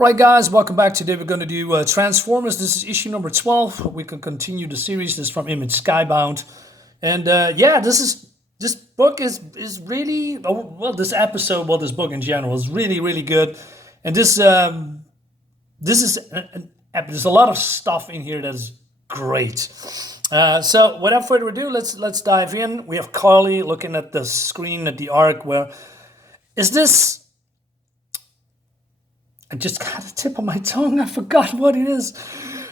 All right, guys, welcome back. Today we're going to do Transformers. This is issue number 12. We can continue the series. This is from Image Skybound. And yeah, this book is really, this episode, this book in general is really, really good. And this is, there's a lot of stuff in here that is great. So without further ado, let's dive in. We have Carly looking at the screen at the arc where, is this... I just got a tip on my tongue. I forgot what it is.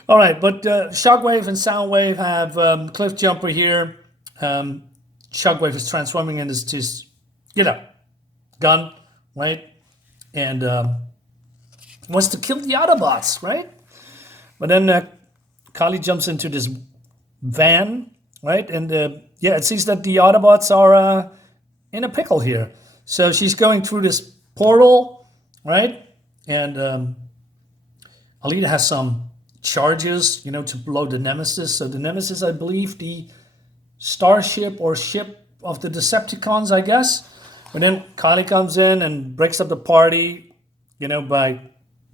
All right, but Shockwave and Soundwave have Cliffjumper here. Shockwave is transforming into this, gun, right? And wants to kill the Autobots, right? But then Kali jumps into this van, right? And it seems that the Autobots are in a pickle here. So she's going through this portal, right? And Alita has some charges, to blow the Nemesis. So the Nemesis, I believe, the starship or ship of the Decepticons, I guess. And then Kylie comes in and breaks up the party, by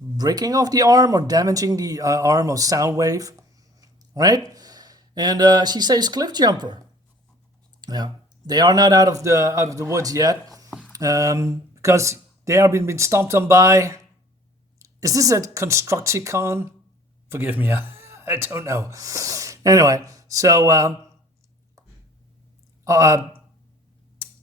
breaking off the arm or damaging the arm of Soundwave, right? And she saves Cliffjumper. Yeah, they are not out of the woods yet because they are being stomped on by. Is this a Constructicon? Forgive me, I don't know. Anyway, so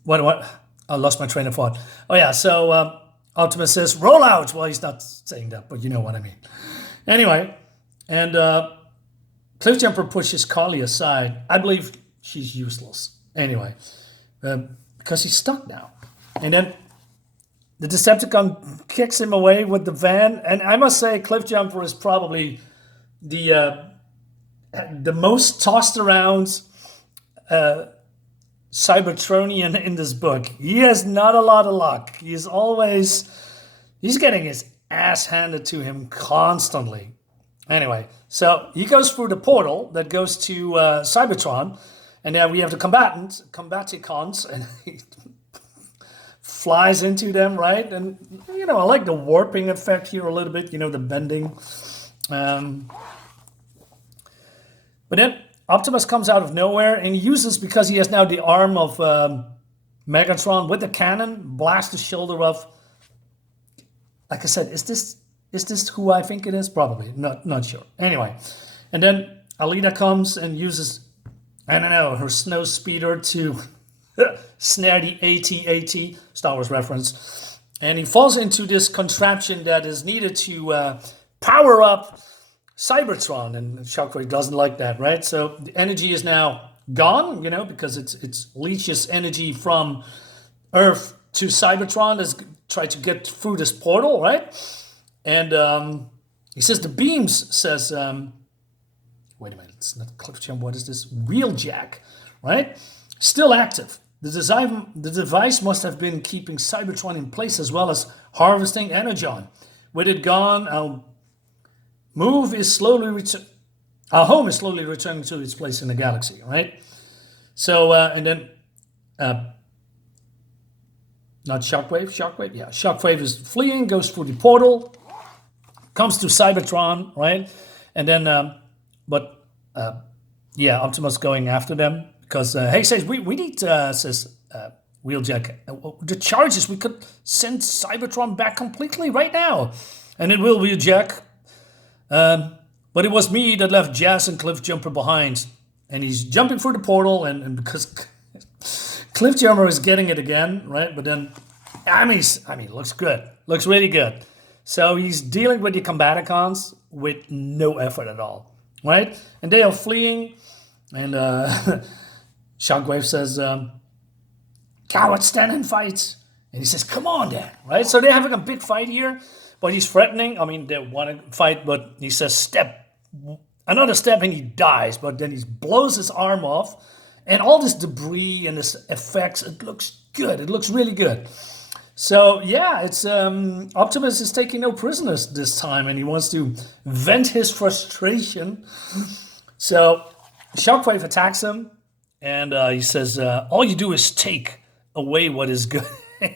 what? I lost my train of thought. Oh yeah, so Optimus says, "Roll out." Well, he's not saying that, but you know what I mean. Anyway, and Cliffjumper pushes Carly aside. I believe she's useless. Anyway, because he's stuck now, and then the Decepticon kicks him away with the van, and I must say, Cliffjumper is probably the most tossed around Cybertronian in this book. He has not a lot of luck. He's getting his ass handed to him constantly. Anyway, so he goes through the portal that goes to Cybertron, and then we have the Combaticons, and he flies into them, right? And, I like the warping effect here a little bit, the bending. But then Optimus comes out of nowhere and he uses, because he has now the arm of Megatron with the cannon, blast the shoulder of, like I said, is this who I think it is? Probably, not sure. Anyway, and then Alita comes and uses, I don't know, her snow speeder to snare the AT-AT, Star Wars reference, and he falls into this contraption that is needed to power up Cybertron, and Shockwave doesn't like that, right? So the energy is now gone, because it's leeches energy from Earth to Cybertron that's tried to get through this portal, right? And he says the beams says, wait a minute, it's not Cliffjump, what is this? Wheeljack, right? Still active. The device must have been keeping Cybertron in place as well as harvesting energon. With it gone, our home is slowly returning to its place in the galaxy, right? So, and then, not Shockwave? Yeah, Shockwave is fleeing, goes through the portal, comes to Cybertron, right? And then, Optimus going after them. Because Hay says, we need, says Wheeljack, the charges, we could send Cybertron back completely right now. And it will, Wheeljack. But it was me that left Jazz and Cliffjumper behind. And he's jumping through the portal, and because Cliffjumper is getting it again, right? But then, looks good. Looks really good. So he's dealing with the Combaticons with no effort at all, right? And they are fleeing, and Shockwave says, "Cowards stand and fight." And he says, "Come on then," right? So they're having a big fight here, but he's threatening. They want to fight, but he says, another step, and he dies. But then he blows his arm off, and all this debris and this effects, it looks good. It looks really good. So yeah, it's Optimus is taking no prisoners this time, and he wants to vent his frustration. So Shockwave attacks him. And he says, all you do is take away what is good.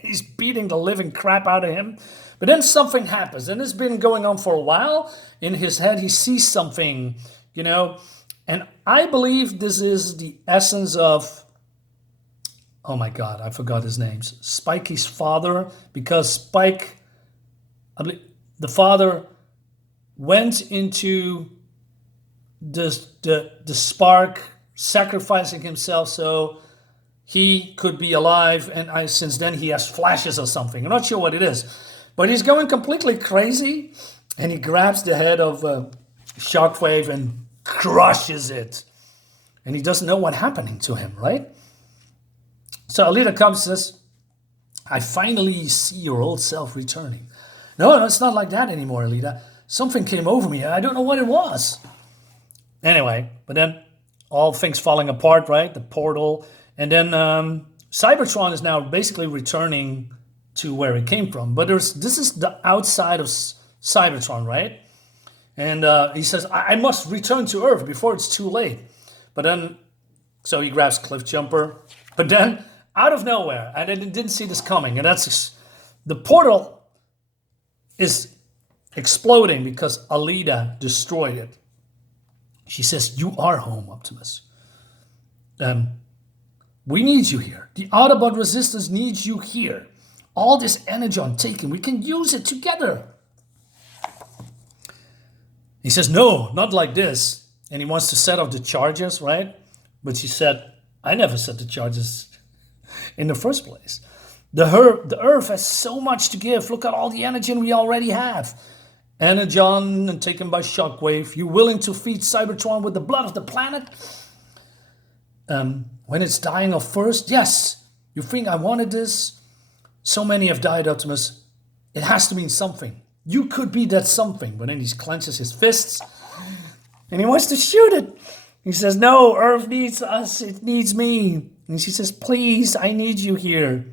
He's beating the living crap out of him. But then something happens, and it's been going on for a while. In his head, he sees something, you know, and I believe this is the essence of, oh my God, I forgot his name, Spikey's father, because Spike, I believe, the father went into the spark, sacrificing himself so he could be alive, and since then he has flashes or something. I'm not sure what it is, but he's going completely crazy, and he grabs the head of Shockwave and crushes it, and he doesn't know what's happening to him, right? So Alita comes and says, I finally see your old self returning. No, it's not like that anymore, Alita. Something came over me, and I don't know what it was. Anyway, but then all things falling apart, right? The portal. And then Cybertron is now basically returning to where it came from. But this is the outside of Cybertron, right? And he says, I must return to Earth before it's too late. But then, so he grabs Cliffjumper. But then, out of nowhere, and I didn't see this coming, and that's the portal is exploding because Alita destroyed it. She says, you are home, Optimus. We need you here. The Autobot resistance needs you here. All this energy I'm taking, we can use it together. He says, no, not like this. And he wants to set off the charges, right? But she said, I never set the charges in the first place. The Earth has so much to give. Look at all the energy we already have. Energon and taken by Shockwave. You willing to feed Cybertron with the blood of the planet? When it's dying of thirst? Yes. You think I wanted this? So many have died, Optimus. It has to mean something. You could be that something. But then he clenches his fists and he wants to shoot it. He says, no, Earth needs us. It needs me. And she says, please, I need you here.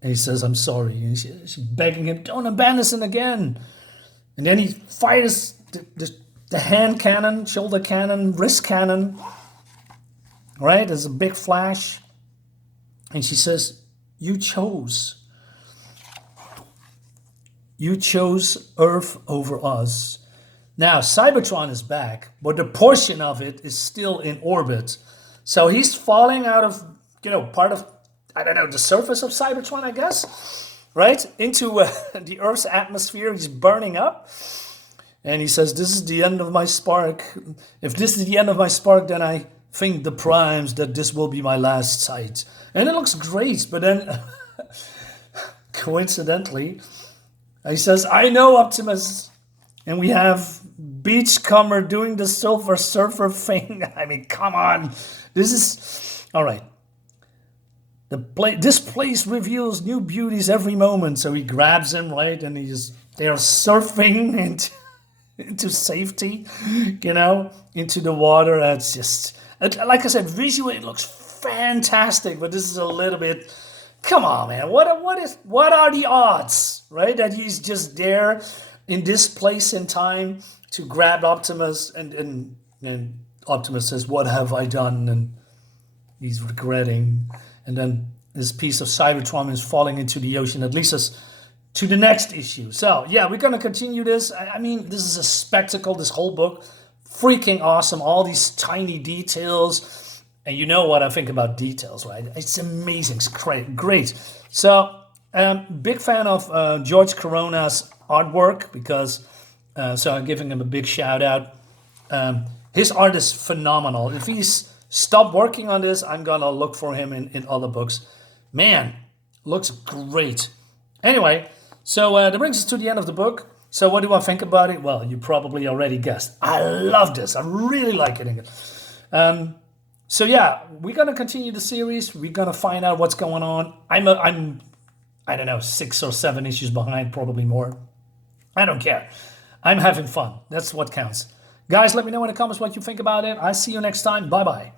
And he says, I'm sorry. And she's begging him, don't abandon us again. And then he fires the hand cannon, shoulder cannon, wrist cannon. Right? There's a big flash. And she says, you chose Earth over us. Now, Cybertron is back, but the portion of it is still in orbit. So he's falling out of, part of, I don't know, the surface of Cybertron, I guess, right? Into the Earth's atmosphere. He's burning up. And he says, this is the end of my spark. If this is the end of my spark, then I think the primes that this will be my last sight. And it looks great, but then, coincidentally, he says, I know, Optimus. And we have Beachcomber doing the Silver Surfer thing. I mean, come on. This is... All right. This place reveals new beauties every moment. So he grabs him, right? And they are surfing into safety, into the water. It's just... Like I said, visually it looks fantastic. But this is a little bit... Come on, man. What are the odds, right? That he's just there in this place in time to grab Optimus, and Optimus says, what have I done? And he's regretting. And then this piece of Cybertron is falling into the ocean. That leads us to the next issue. So, yeah, we're going to continue this. I mean, this is a spectacle, this whole book. Freaking awesome. All these tiny details. And you know what I think about details, right? It's amazing. It's great. So, big fan of George Corona's artwork because, so I'm giving him a big shout out. His art is phenomenal. If he's stopped working on this, I'm going to look for him in other books. Man, looks great. Anyway, so that brings us to the end of the book. So what do I think about it? Well, you probably already guessed. I love this. I really like it. So yeah, we're gonna continue the series. We're gonna find out what's going on. I'm I don't know, 6 or 7 issues behind, probably more. I don't care. I'm having fun. That's what counts. Guys, let me know in the comments what you think about it. I'll see you next time. Bye bye.